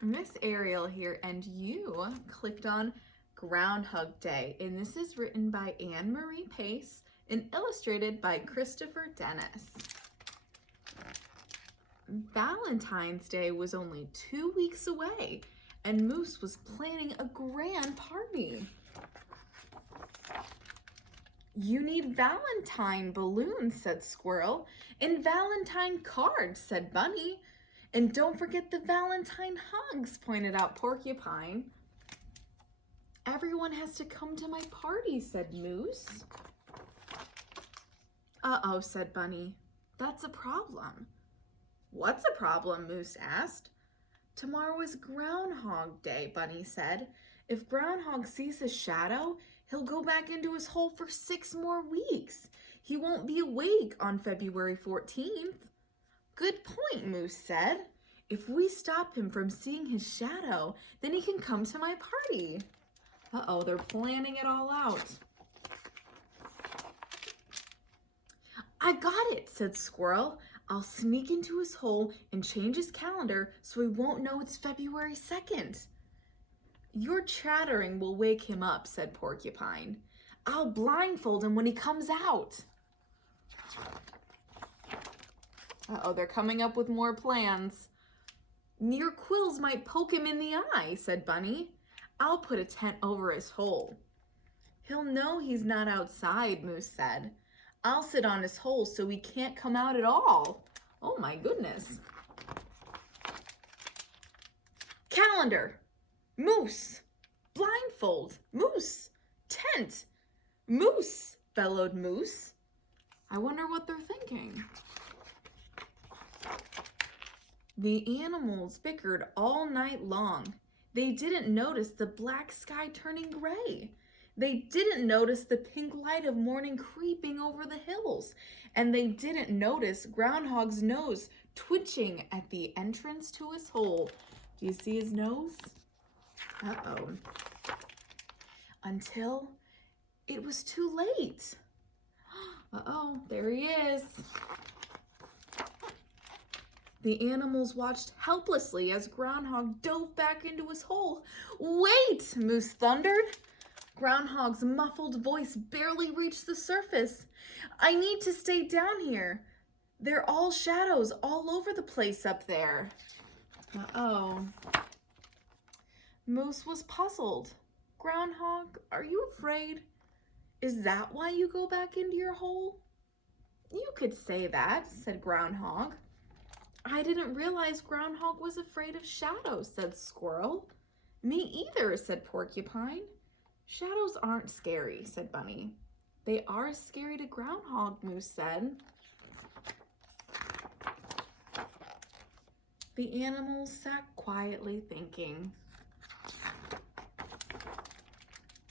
Miss Ariel here, and you clicked on Groundhug Day, and this is written by Anne Marie Pace and illustrated by Christopher Denise. Valentine's Day was only 2 weeks away, and Moose was planning a grand party. "You need Valentine balloons," said Squirrel, "and Valentine cards," said Bunny. "And don't forget the Valentine hugs," pointed out Porcupine. "Everyone has to come to my party," said Moose. "Uh-oh," said Bunny. "That's a problem." "What's a problem?" Moose asked. "Tomorrow is Groundhog Day," Bunny said. "If Groundhog sees his shadow, he'll go back into his hole for 6 more weeks. He won't be awake on February 14th. "Good point," Moose said. "If we stop him from seeing his shadow, then he can come to my party." Uh-oh, they're planning it all out. "I got it," said Squirrel. "I'll sneak into his hole and change his calendar so he won't know it's February 2nd. "Your chattering will wake him up," said Porcupine. "I'll blindfold him when he comes out." Uh-oh, they're coming up with more plans. "Your quills might poke him in the eye," said Bunny. "I'll put a tent over his hole." "He'll know he's not outside," Moose said. "I'll sit on his hole so he can't come out at all." Oh my goodness. "Calendar, Moose, blindfold, Moose, tent, Moose," bellowed Moose. I wonder what they're thinking. The animals bickered all night long. They didn't notice the black sky turning gray. They didn't notice the pink light of morning creeping over the hills. And they didn't notice Groundhog's nose twitching at the entrance to his hole. Do you see his nose? Uh-oh. Until it was too late. Uh-oh, there he is. The animals watched helplessly as Groundhog dove back into his hole. "Wait!" Moose thundered. Groundhog's muffled voice barely reached the surface. "I need to stay down here. They're all shadows all over the place up there." Uh-oh. Moose was puzzled. "Groundhog, are you afraid? Is that why you go back into your hole?" "You could say that," said Groundhog. "I didn't realize Groundhog was afraid of shadows," said Squirrel. "Me either," said Porcupine. "Shadows aren't scary," said Bunny. "They are scary to Groundhog," Moose said. The animals sat quietly thinking.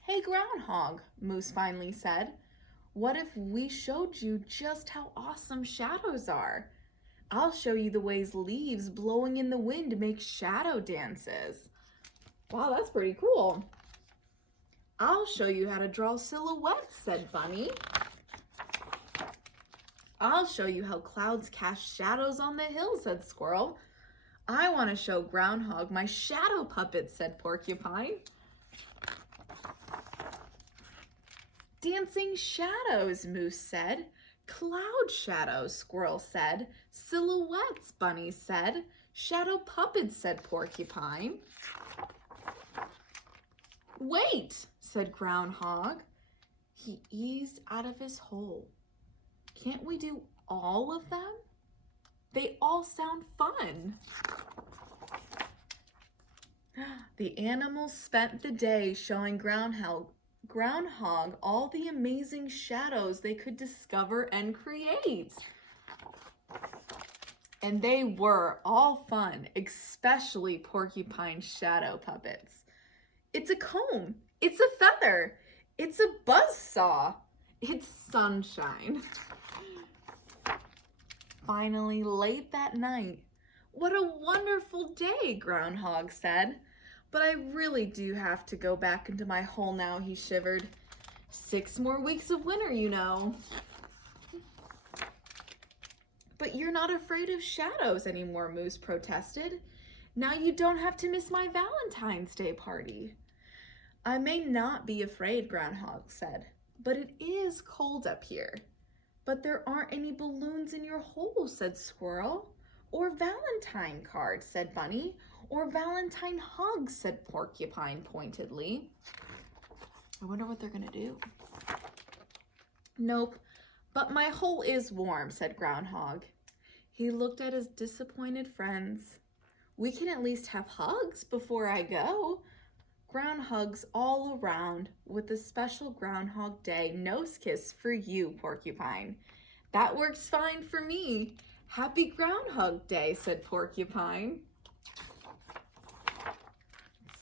"Hey, Groundhog," Moose finally said. "What if we showed you just how awesome shadows are? I'll show you the ways leaves blowing in the wind make shadow dances." Wow, that's pretty cool. "I'll show you how to draw silhouettes," said Bunny. "I'll show you how clouds cast shadows on the hill," said Squirrel. "I want to show Groundhog my shadow puppets," said Porcupine. "Dancing shadows," Moose said. "Cloud shadows," Squirrel said. "Silhouettes," Bunny said. "Shadow puppets," said Porcupine. "Wait," said Groundhog. He eased out of his hole. "Can't we do all of them? They all sound fun." The animals spent the day showing Groundhog all the amazing shadows they could discover and create. And they were all fun, especially Porcupine's shadow puppets. "It's a comb, it's a feather, it's a buzzsaw, it's sunshine." Finally, late that night, "What a wonderful day," Groundhog said. "But I really do have to go back into my hole now," he shivered. 6 more weeks of winter, you know." "But you're not afraid of shadows anymore," Moose protested. Now you don't have to miss my Valentine's Day party. I may not be afraid, Groundhog said, but it is cold up here. But there aren't any balloons in your hole, said Squirrel. Or Valentine cards, said Bunny. Or Valentine hugs, said Porcupine pointedly. I wonder what they're gonna do. Nope, but my hole is warm, said Groundhog. He looked at his disappointed friends. We can at least have hugs before I go. Groundhugs all around with a special Groundhog Day nose kiss for you, Porcupine. That works fine for me. Happy Groundhug Day, said Porcupine.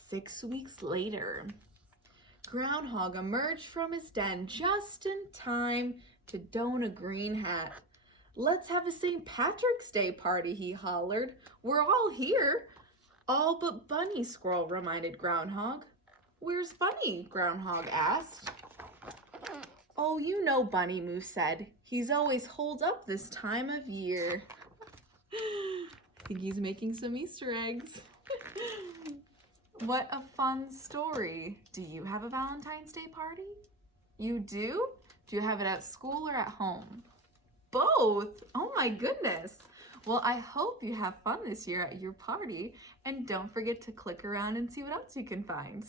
6 weeks later, Groundhog emerged from his den just in time to don a green hat. Let's have a St. Patrick's Day party, he hollered. We're all here. All but Bunny, Squirrel reminded Groundhog. Where's Bunny? Groundhog asked. Oh, you know Bunny, Moose said. He's always holed up this time of year. I think he's making some Easter eggs. What a fun story. Do you have a Valentine's Day party? You do? Do you have it at school or at home? Both? Oh my goodness. Well, I hope you have fun this year at your party, and don't forget to click around and see what else you can find.